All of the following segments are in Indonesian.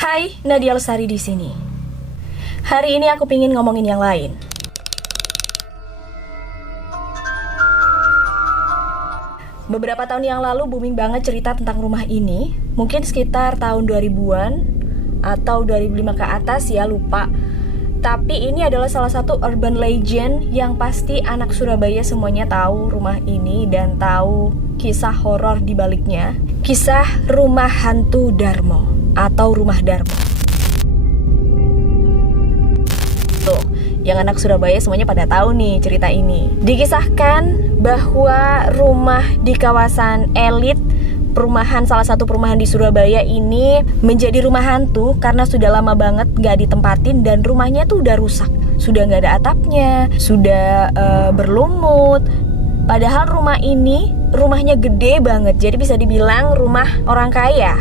Hai, Nadia Lestari di sini. Hari ini aku pingin ngomongin yang lain. Beberapa tahun yang lalu booming banget cerita tentang rumah ini. Mungkin sekitar tahun 2000-an atau 2005 ke atas ya, lupa. Tapi ini adalah salah satu urban legend yang pasti anak Surabaya semuanya tahu rumah ini dan tahu kisah horor di baliknya. Kisah Rumah Hantu Darmo atau Rumah Darmo. Tuh, yang anak Surabaya semuanya pada tahu nih cerita ini. Dikisahkan bahwa rumah di kawasan elit perumahan, salah satu perumahan di Surabaya ini menjadi rumah hantu karena sudah lama banget gak ditempatin dan rumahnya tuh udah rusak. Sudah gak ada atapnya, sudah berlumut. Padahal rumah ini rumahnya gede banget, jadi bisa dibilang rumah orang kaya.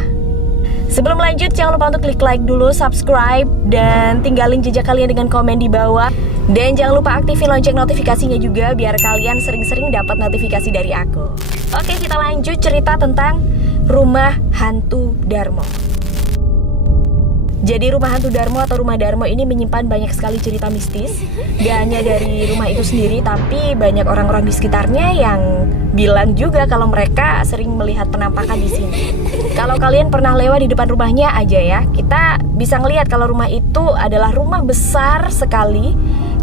Sebelum lanjut, jangan lupa untuk klik like dulu, subscribe, dan tinggalin jejak kalian dengan komen di bawah. Dan jangan lupa aktifin lonceng notifikasinya juga biar kalian sering-sering dapat notifikasi dari aku. Oke, kita lanjut cerita tentang Rumah Hantu Darmo. Jadi Rumah Hantu Darmo atau Rumah Darmo ini menyimpan banyak sekali cerita mistis. Gak hanya dari rumah itu sendiri, tapi banyak orang-orang di sekitarnya yang bilang juga kalau mereka sering melihat penampakan di sini. Kalau kalian pernah lewat di depan rumahnya aja ya, kita bisa ngelihat kalau rumah itu adalah rumah besar sekali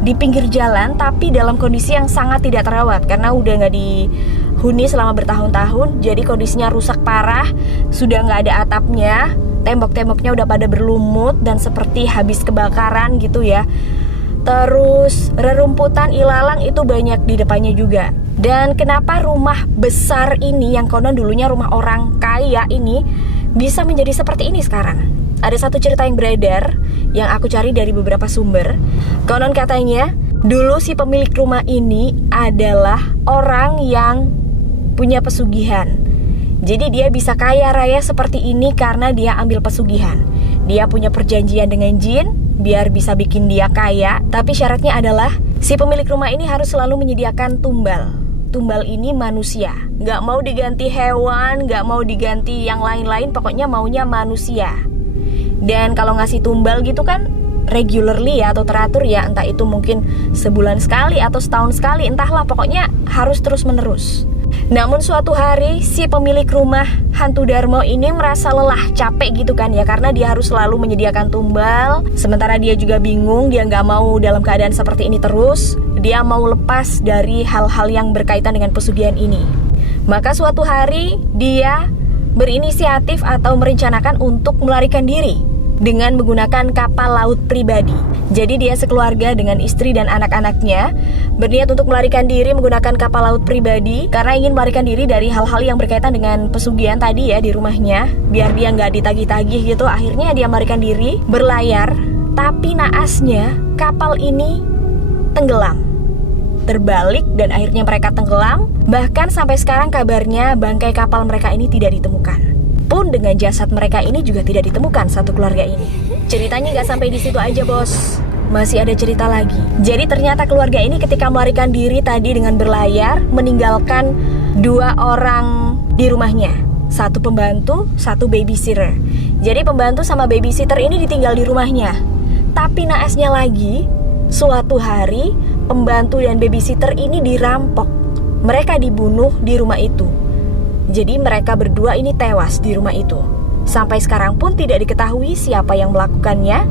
di pinggir jalan, tapi dalam kondisi yang sangat tidak terawat karena udah nggak dihuni selama bertahun-tahun. Jadi kondisinya rusak parah, sudah nggak ada atapnya, tembok-temboknya udah pada berlumut dan seperti habis kebakaran gitu ya. Terus rerumputan ilalang itu banyak di depannya juga. Dan kenapa rumah besar ini yang konon dulunya rumah orang kaya ini bisa menjadi seperti ini sekarang? Ada satu cerita yang beredar yang aku cari dari beberapa sumber. Konon katanya dulu si pemilik rumah ini adalah orang yang punya pesugihan. Jadi dia bisa kaya raya seperti ini karena dia ambil pesugihan. Dia punya perjanjian dengan jin biar bisa bikin dia kaya. Tapi syaratnya adalah si pemilik rumah ini harus selalu menyediakan tumbal. Tumbal ini manusia, nggak mau diganti hewan, nggak mau diganti yang lain-lain, pokoknya maunya manusia. Dan kalau ngasih tumbal gitu kan regularly ya, atau teratur ya, entah itu mungkin sebulan sekali atau setahun sekali, entahlah, pokoknya harus terus menerus. Namun suatu hari si pemilik rumah hantu Darmo ini merasa lelah, capek gitu kan ya, karena dia harus selalu menyediakan tumbal. Sementara dia juga bingung, dia nggak mau dalam keadaan seperti ini terus. Dia mau lepas dari hal-hal yang berkaitan dengan pesugihan ini. Maka suatu hari dia berinisiatif atau merencanakan untuk melarikan diri dengan menggunakan kapal laut pribadi. Jadi dia sekeluarga dengan istri dan anak-anaknya berniat untuk melarikan diri menggunakan kapal laut pribadi karena ingin melarikan diri dari hal-hal yang berkaitan dengan pesugihan tadi ya di rumahnya, biar dia nggak ditagih-tagih gitu. Akhirnya dia melarikan diri, berlayar, tapi naasnya kapal ini tenggelam, terbalik, dan akhirnya mereka tenggelam. Bahkan sampai sekarang kabarnya bangkai kapal mereka ini tidak ditemukan. Pun dengan jasad mereka ini juga tidak ditemukan satu keluarga ini. Ceritanya nggak sampai di situ aja bos, masih ada cerita lagi. Jadi ternyata keluarga ini ketika melarikan diri tadi dengan berlayar meninggalkan 2 orang di rumahnya, 1 pembantu, 1 babysitter. Jadi pembantu sama babysitter ini ditinggal di rumahnya. Tapi naasnya lagi, suatu hari pembantu dan babysitter ini dirampok. Mereka dibunuh di rumah itu. Jadi mereka berdua ini tewas di rumah itu. Sampai sekarang pun tidak diketahui siapa yang melakukannya,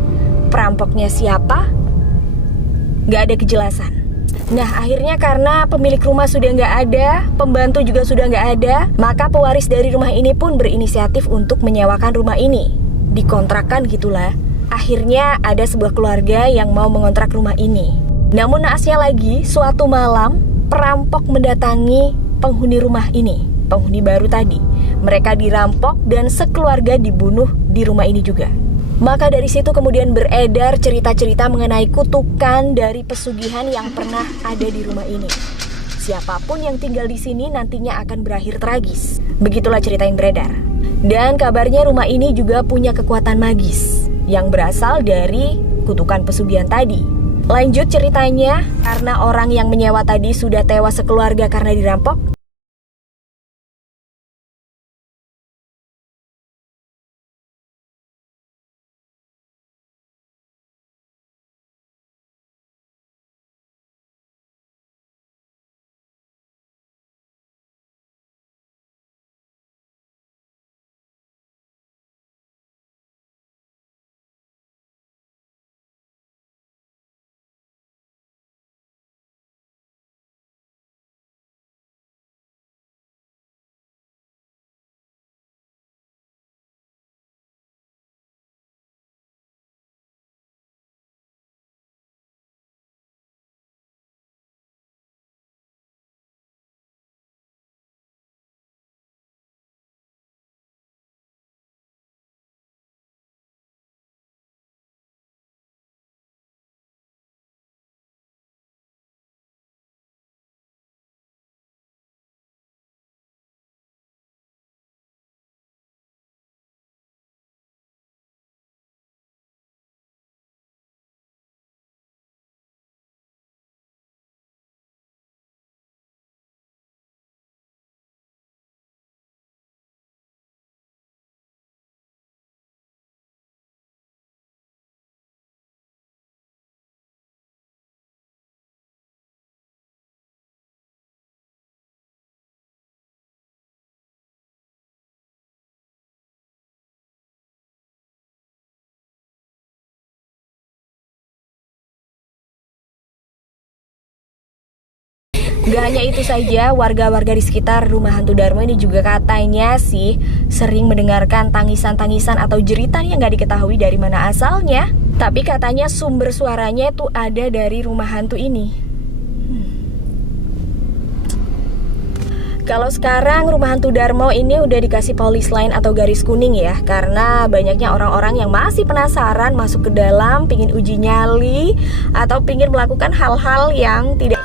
perampoknya siapa, gak ada kejelasan. Nah akhirnya karena pemilik rumah sudah gak ada, pembantu juga sudah gak ada, maka pewaris dari rumah ini pun berinisiatif untuk menyewakan rumah ini. Dikontrakkan gitulah. Akhirnya ada sebuah keluarga yang mau mengontrak rumah ini. Namun naasnya lagi, suatu malam perampok mendatangi penghuni rumah ini, penghuni baru tadi. Mereka dirampok dan sekeluarga dibunuh di rumah ini juga. Maka dari situ kemudian beredar cerita-cerita mengenai kutukan dari pesugihan yang pernah ada di rumah ini. Siapapun yang tinggal di sini nantinya akan berakhir tragis. Begitulah cerita yang beredar. Dan kabarnya rumah ini juga punya kekuatan magis yang berasal dari kutukan pesugihan tadi. Lanjut ceritanya, karena orang yang menyewa tadi sudah tewas sekeluarga karena dirampok, Gak hanya itu saja, warga-warga di sekitar rumah hantu Darmo ini juga katanya sih sering mendengarkan tangisan-tangisan atau jeritan yang gak diketahui dari mana asalnya. Tapi katanya sumber suaranya itu ada dari rumah hantu ini. Kalau sekarang rumah hantu Darmo ini udah dikasih polis line atau garis kuning ya, karena banyaknya orang-orang yang masih penasaran masuk ke dalam, pingin uji nyali atau pingin melakukan hal-hal yang tidak